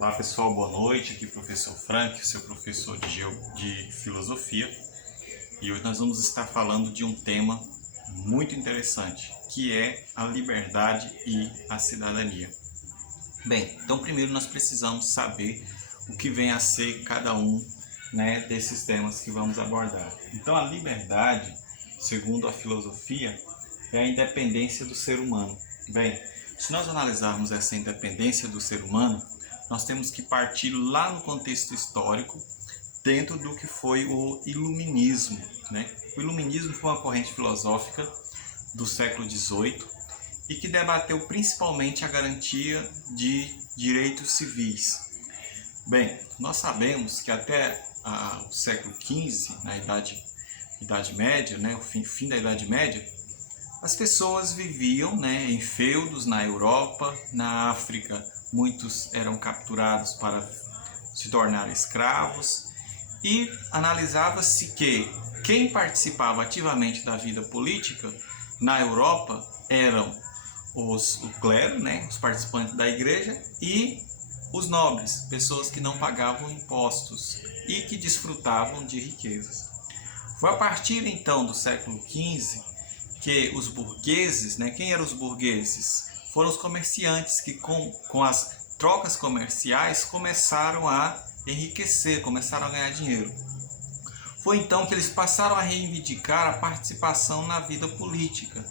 Olá pessoal, boa noite, aqui é o professor Frank, seu professor de filosofia, e hoje nós vamos estar falando de um tema muito interessante, que é a liberdade e a cidadania. Bem, então primeiro nós precisamos saber o que vem a ser cada um, desses temas que vamos abordar. Então a liberdade, segundo a filosofia, é a independência do ser humano. Bem, se nós analisarmos essa independência do ser humano, nós temos que partir lá no contexto histórico, dentro do que foi o iluminismo. O iluminismo foi uma corrente filosófica do século XVIII e que debateu principalmente a garantia de direitos civis. Bem, nós sabemos que até o século XV, na Idade Média, o fim da Idade Média, as pessoas viviam em feudos na Europa, na África. Muitos eram capturados para se tornar escravos e analisava-se que quem participava ativamente da vida política na Europa eram o clero, os participantes da igreja, e os nobres, pessoas que não pagavam impostos e que desfrutavam de riquezas. Foi a partir então do século XV que os burgueses, quem eram os burgueses? Foram os comerciantes que com as trocas comerciais começaram a enriquecer, começaram a ganhar dinheiro. Foi então que eles passaram a reivindicar a participação na vida política.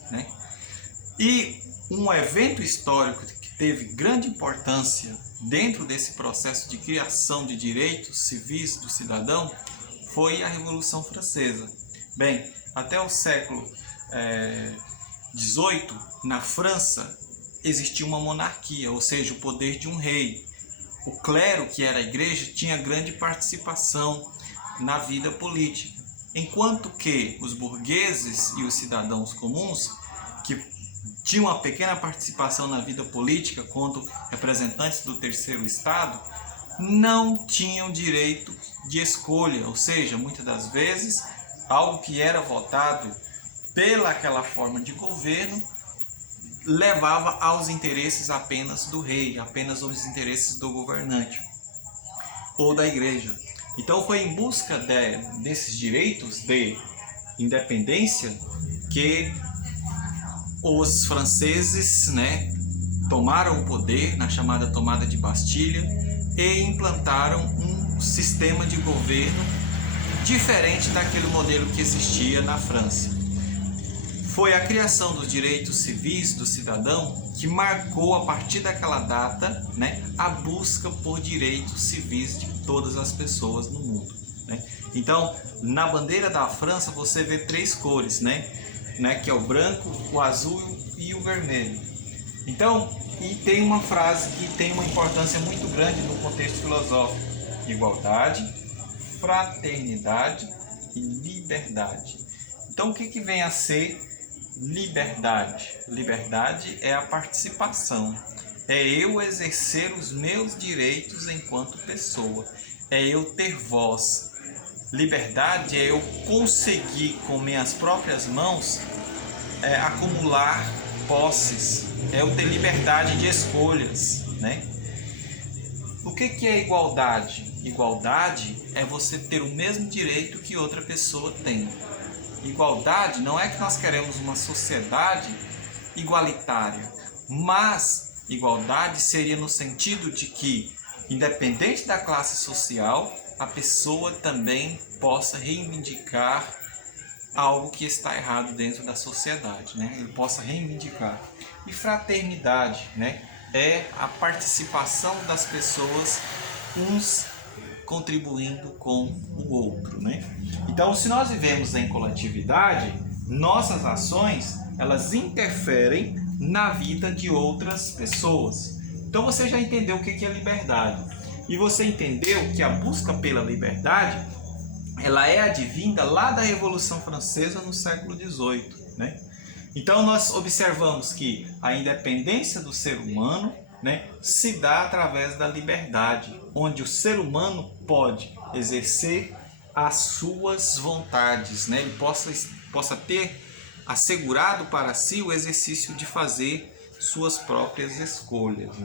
E um evento histórico que teve grande importância dentro desse processo de criação de direitos civis do cidadão foi a Revolução Francesa. Bem, até o século XVIII, na França, existia uma monarquia, ou seja, o poder de um rei. O clero, que era a igreja, tinha grande participação na vida política, enquanto que os burgueses e os cidadãos comuns, que tinham uma pequena participação na vida política quanto representantes do terceiro estado, não tinham direito de escolha, ou seja, muitas das vezes, algo que era votado pelaquela forma de governo levava aos interesses apenas do rei, apenas aos interesses do governante ou da igreja. Então foi em busca desses direitos de independência que os franceses tomaram o poder na chamada tomada de Bastilha e implantaram um sistema de governo diferente daquele modelo que existia na França. Foi a criação dos direitos civis do cidadão que marcou, a partir daquela data, a busca por direitos civis de todas as pessoas no mundo. Então, na bandeira da França você vê três cores, que é o branco, o azul e o vermelho. Então, e tem uma frase que tem uma importância muito grande no contexto filosófico: igualdade, fraternidade e liberdade. Então, o que vem a ser liberdade? Liberdade é a participação, é eu exercer os meus direitos enquanto pessoa, é eu ter voz. Liberdade é eu conseguir com minhas próprias mãos acumular posses, é eu ter liberdade de escolhas. O que é igualdade? Igualdade é você ter o mesmo direito que outra pessoa tem. Igualdade não é que nós queremos uma sociedade igualitária, mas igualdade seria no sentido de que, independente da classe social, a pessoa também possa reivindicar algo que está errado dentro da sociedade, ele possa reivindicar. E fraternidade, é a participação das pessoas, uns contribuindo com o outro. Então, se nós vivemos em coletividade, nossas ações elas interferem na vida de outras pessoas. Então você já entendeu o que é liberdade, e você entendeu que a busca pela liberdade ela é advinda lá da Revolução Francesa no século XVIII. Então nós observamos que a independência do ser humano se dá através da liberdade, onde o ser humano pode exercer as suas vontades, ele possa ter assegurado para si o exercício de fazer suas próprias escolhas.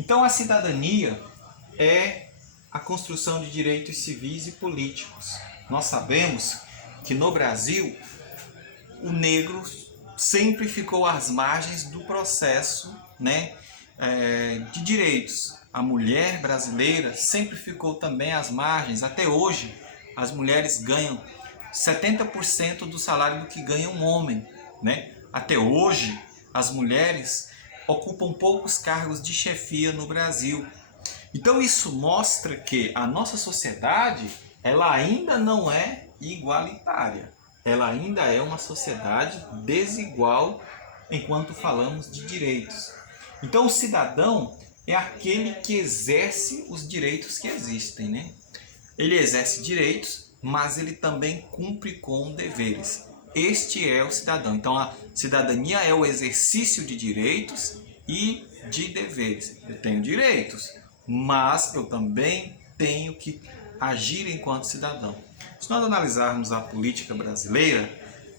Então a cidadania é a construção de direitos civis e políticos. Nós sabemos que no Brasil o negro sempre ficou às margens do processo, né, de direitos. A mulher brasileira sempre ficou também às margens. Até hoje, as mulheres ganham 70% do salário do que ganha um homem, né? Até hoje, as mulheres ocupam poucos cargos de chefia no Brasil. Então isso mostra que a nossa sociedade, ela ainda não é igualitária. Ela ainda é uma sociedade desigual enquanto falamos de direitos. Então o cidadão é aquele que exerce os direitos que existem, né? Ele exerce direitos, mas ele também cumpre com deveres. Este é o cidadão. Então a cidadania é o exercício de direitos e de deveres. Eu tenho direitos, mas eu também tenho que agir enquanto cidadão. Se nós analisarmos a política brasileira,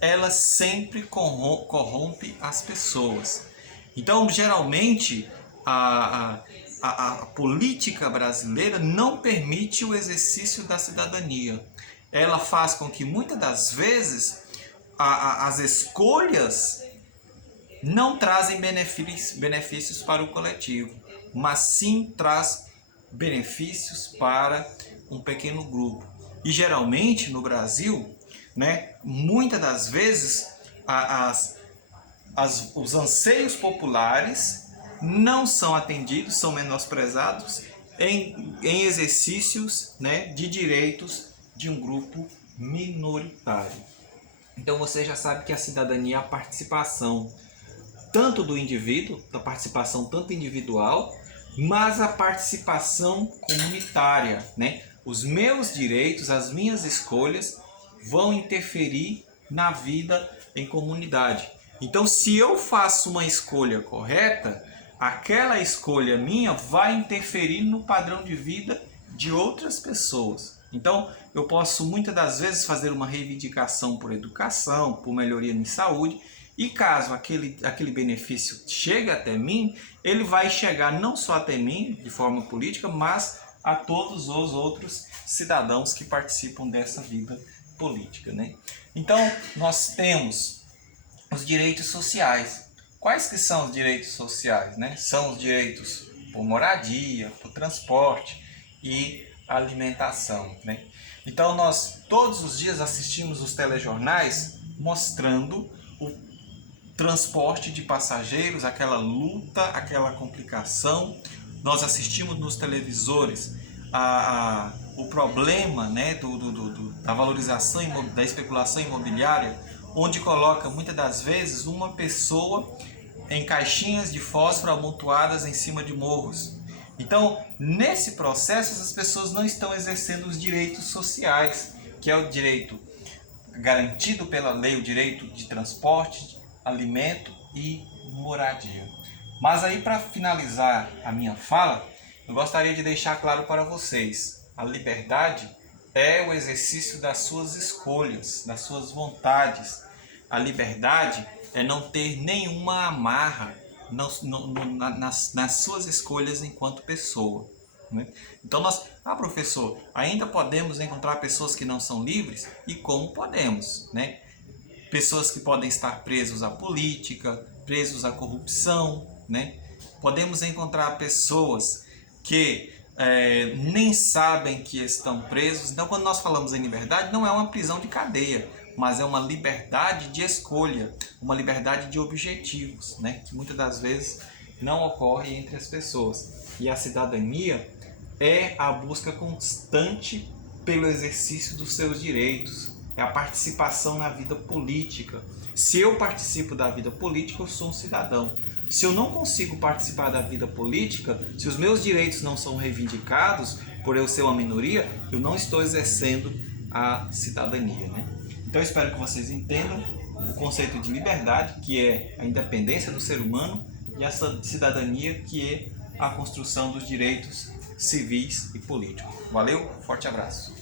ela sempre corrompe as pessoas. Então, geralmente, a política brasileira não permite o exercício da cidadania. Ela faz com que, muitas das vezes, as escolhas não trazem benefícios para o coletivo, mas sim traz benefícios para um pequeno grupo. E geralmente no Brasil, né, muitas das vezes os anseios populares não são atendidos, são menosprezados em exercícios, né, de direitos de um grupo minoritário. Então você já sabe que a cidadania é a participação tanto do indivíduo, da participação tanto individual, mas a participação comunitária, né? Os meus direitos, as minhas escolhas vão interferir na vida em comunidade. Então, se eu faço uma escolha correta, aquela escolha minha vai interferir no padrão de vida de outras pessoas. Então, eu posso muitas das vezes fazer uma reivindicação por educação, por melhoria em saúde, e caso aquele benefício chegue até mim, ele vai chegar não só até mim, de forma política, mas a todos os outros cidadãos que participam dessa vida política, né? Então, nós temos os direitos sociais. Quais que são os direitos sociais, né? São os direitos por moradia, por transporte e alimentação, né? Então, nós todos os dias assistimos os telejornais mostrando o transporte de passageiros, aquela luta, aquela complicação. Nós assistimos nos televisores o problema, né, da valorização, da especulação imobiliária, onde coloca muitas das vezes uma pessoa em caixinhas de fósforo amontoadas em cima de morros. Então, nesse processo, as pessoas não estão exercendo os direitos sociais, que é o direito garantido pela lei, o direito de transporte, alimento e moradia. Mas aí, para finalizar a minha fala, eu gostaria de deixar claro para vocês: a liberdade é o exercício das suas escolhas, das suas vontades. A liberdade é não ter nenhuma amarra nas suas escolhas enquanto pessoa, né? Então professor, ainda podemos encontrar pessoas que não são livres? E como podemos, né? Pessoas que podem estar presos à política, presos à corrupção, né? Podemos encontrar pessoas que nem sabem que estão presos. Então, quando nós falamos em liberdade, não é uma prisão de cadeia, mas é uma liberdade de escolha, uma liberdade de objetivos, né? Que muitas das vezes não ocorre entre as pessoas. E a cidadania é a busca constante pelo exercício dos seus direitos, é a participação na vida política. Se eu participo da vida política, eu sou um cidadão. Se eu não consigo participar da vida política, se os meus direitos não são reivindicados por eu ser uma minoria, eu não estou exercendo a cidadania, né? Então eu espero que vocês entendam o conceito de liberdade, que é a independência do ser humano, e essa cidadania, que é a construção dos direitos civis e políticos. Valeu, forte abraço.